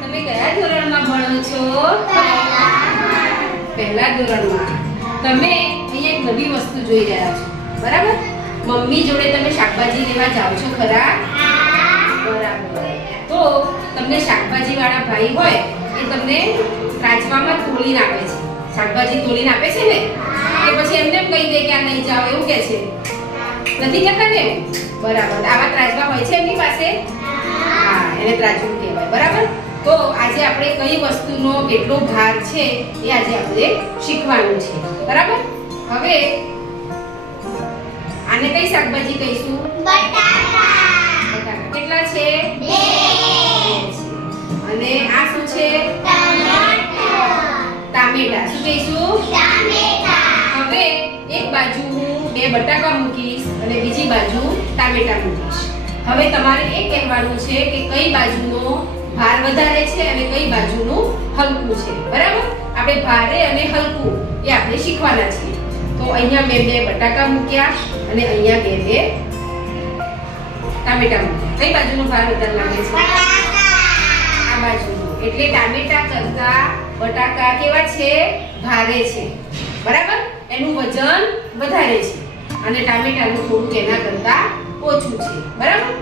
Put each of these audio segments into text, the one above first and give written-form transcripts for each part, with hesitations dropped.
તમે કયા ધોરણમાં ભણો છો? પહેલા ધોરણમાં. તમે અહીંયા એક નવી વસ્તુ જોઈ રહ્યા છો, બરાબર? મમ્મી જોડે તમે શાકભાજી લેવા જાઓ છો ખરા? બરાબર. તો તમને શાકભાજી વાળા ભાઈ હોય એ તમને રાજવામાં તોડીને આપે છે. શાકભાજી તોડીને આપે છે ને, કે પછી એમને એમ કહી દે કે આ નહીં જાઓ એવું કહે છે? નથી કહેતા ને? બરાબર. આવા ત્રાજવા હોય છે એમની પાસે? હા, એને ત્રાજવું કહેવાય. બરાબર. તો આજે આપણે કઈ વસ્તુનો કેટલો ભાર છે એ આજે આપણે શીખવાનું છે. બરાબર. હવે આને કઈ શાકભાજી કહીશું? બટાકા. કેટલા છે? 2 છે. અને આ શું છે? ટામેટા. શું કહીશું? હવે એક બાજુ હું 2 બટાકા મૂકીશ અને બીજી બાજુ ટામેટા મૂકીશ. હવે તમારે એ કહેવાનું છે કે કઈ બાજુનો ભાર વધારે છે અને કઈ બાજુનું હલકું છે. બરાબર? આપણે ભારે અને હલકું એ આપણે શીખવાના છીએ. તો અહીંયા મેં 2 બટાકા મૂક્યા અને અહીંયા 2 ટામેટા મૂક્યા. કઈ બાજુનો ભાર વધારે લાગે છે? આ બાજુનો. એટલે ટામેટા કરતા બટાકા કેવા છે? ભારે છે. બરાબર? એનું વજન વધારે છે અને ટામેટાનું થોડું એના કરતા ઓછું છે. બરાબર?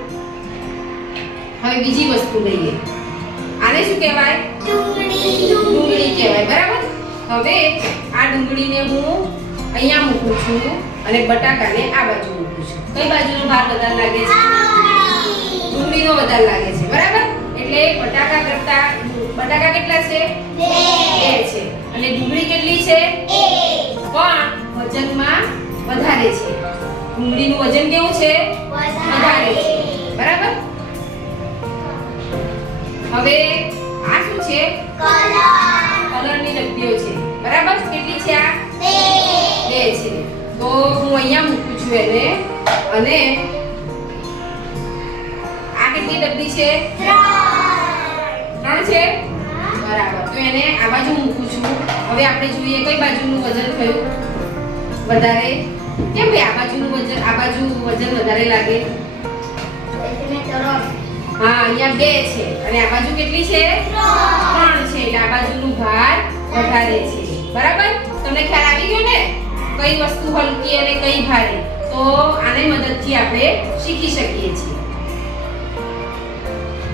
હવે બીજી વસ્તુ લઈએ. આને શું કહેવાય? ડુંગળી કહેવાય. બરાબર? હવે આ ડુંગળીને હું અહીંયા મૂકું છું અને બટાકાને આ બાજુ મૂકું છું. કઈ બાજુનો ભાર વધારે લાગે છે? ડુંગળીનો વધારે લાગે છે. બરાબર? એટલે બટાકા કરતા બટાકા કેટલા છે? 2 છે. અને ડુંગળી કેટલી છે? 1. પણ વજનમાં વધારે છે. ડુંગળીનું વજન કેવું છે? વધારે છે. બરાબર? હવે આ શું છે? કલરની ડબ્બીઓ છે. બરાબર? કેટલી છે આ? 2 છે. તો હું અહીંયા મૂકું છું એને. અને આ કેટલી ડબ્બી છે? 3 છે. બરાબર. તો એને આ બાજુ મૂકું છું. હવે આપણે જોઈએ કઈ બાજુનું વજન થયું વધારે. કેમ ભાઈ આ બાજુનું વજન વધારે લાગે? હા, અહીંયા 2 છે અને આ બાજુ કેટલી છે? 3 છે. એટલે આ બાજુનું ભાર વધારે છે. બરાબર? તમને ખ્યાલ આવી ગયો ને કઈ વસ્તુ હલકી અને કઈ ભારે? તો આની મદદથી આપણે શીખી શકીએ છીએ.